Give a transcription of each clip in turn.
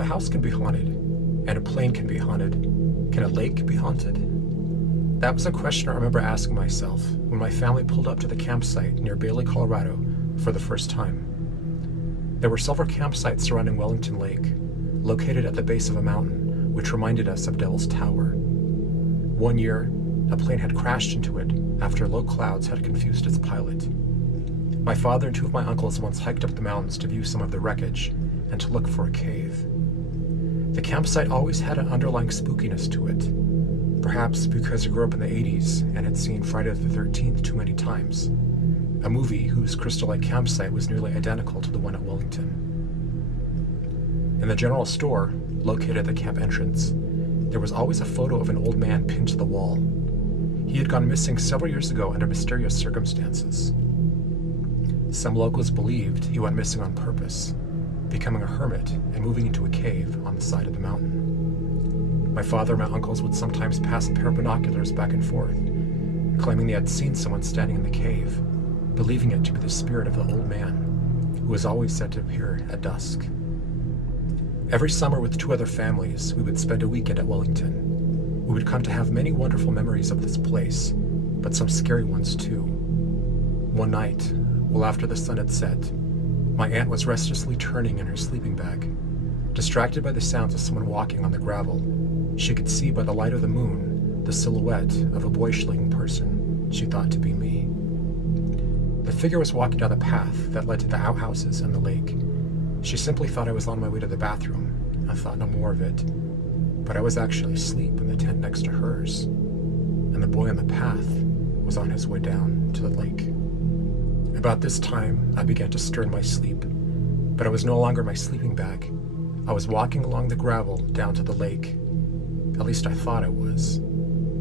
a house can be haunted, and a plane can be haunted, can a lake be haunted? That was a question I remember asking myself when my family pulled up to the campsite near Bailey, Colorado for the first time. There were several campsites surrounding Wellington Lake, located at the base of a mountain, which reminded us of Devil's Tower. One year, a plane had crashed into it after low clouds had confused its pilot. My father and two of my uncles once hiked up the mountains to view some of the wreckage and to look for a cave. The campsite always had an underlying spookiness to it, perhaps because I grew up in the 80s and had seen Friday the 13th too many times, a movie whose Crystal Lake campsite was nearly identical to the one at Wellington. In the general store, located at the camp entrance, there was always a photo of an old man pinned to the wall. He had gone missing several years ago under mysterious circumstances. Some locals believed he went missing on purpose, becoming a hermit and moving into a cave on the side of the mountain. My father and my uncles would sometimes pass a pair of binoculars back and forth, claiming they had seen someone standing in the cave, believing it to be the spirit of the old man, who was always said to appear at dusk. Every summer with two other families, we would spend a weekend at Wellington. We would come to have many wonderful memories of this place, but some scary ones too. One night, well after the sun had set, my aunt was restlessly turning in her sleeping bag. Distracted by the sounds of someone walking on the gravel, she could see by the light of the moon the silhouette of a boyish-looking person she thought to be me. The figure was walking down the path that led to the outhouses and the lake. She simply thought I was on my way to the bathroom and thought no more of it. But I was actually asleep in the tent next to hers, and the boy on the path was on his way down to the lake. About this time, I began to stir in my sleep, but I was no longer in my sleeping bag. I was walking along the gravel down to the lake. At least I thought I was.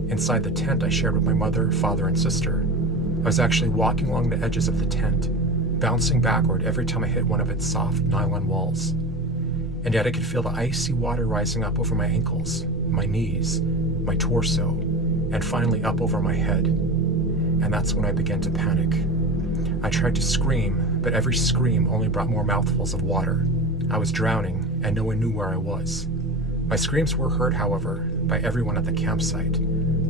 Inside the tent I shared with my mother, father, and sister, I was actually walking along the edges of the tent, bouncing backward every time I hit one of its soft nylon walls. And yet I could feel the icy water rising up over my ankles, my knees, my torso, and finally up over my head. And that's when I began to panic. I tried to scream, but every scream only brought more mouthfuls of water. I was drowning, and no one knew where I was. My screams were heard, however, by everyone at the campsite.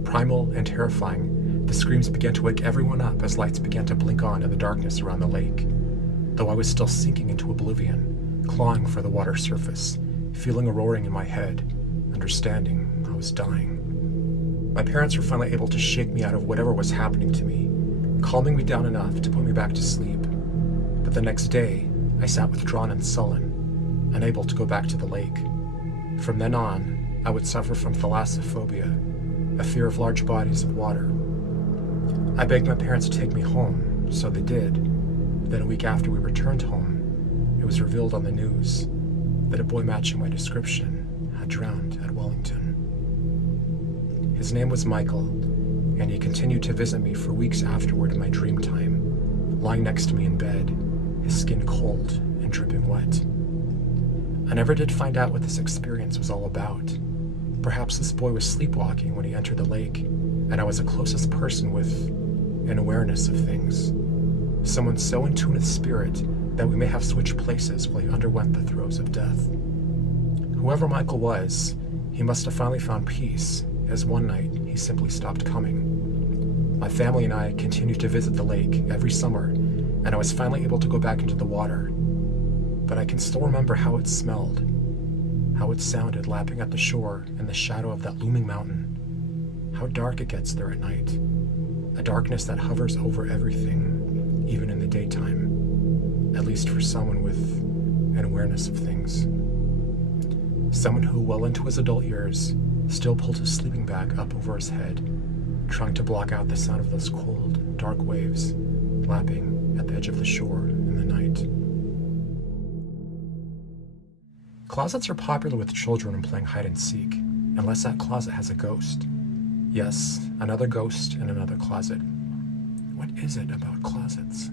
Primal and terrifying, the screams began to wake everyone up as lights began to blink on in the darkness around the lake. Though I was still sinking into oblivion, clawing for the water surface, feeling a roaring in my head, understanding I was dying. My parents were finally able to shake me out of whatever was happening to me, calming me down enough to put me back to sleep. But the next day, I sat withdrawn and sullen, unable to go back to the lake. From then on, I would suffer from thalassophobia, a fear of large bodies of water. I begged my parents to take me home, so they did. Then a week after we returned home, it was revealed on the news that a boy matching my description had drowned at Wellington. His name was Michael, and he continued to visit me for weeks afterward in my dream time, lying next to me in bed, his skin cold and dripping wet. I never did find out what this experience was all about. Perhaps this boy was sleepwalking when he entered the lake, and I was the closest person with an awareness of things. Someone so in tune with spirit that we may have switched places while he underwent the throes of death. Whoever Michael was, he must have finally found peace, as one night he simply stopped coming. My family and I continued to visit the lake every summer, and I was finally able to go back into the water. But I can still remember how it smelled, how it sounded lapping at the shore in the shadow of that looming mountain, how dark it gets there at night, a darkness that hovers over everything, even in the daytime, at least for someone with an awareness of things. Someone who, well into his adult years, still pulled his sleeping bag up over his head, trying to block out the sound of those cold, dark waves lapping at the edge of the shore in the night. Closets are popular with children when playing hide and seek, unless that closet has a ghost. Yes, another ghost in another closet. What is it about closets?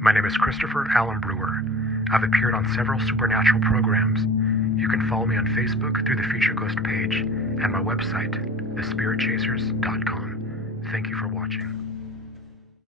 My name is Christopher Allen Brewer. I've appeared on several supernatural programs. You can follow me on Facebook through the Feature Ghost page and my website, thespiritchasers.com. Thank you for watching.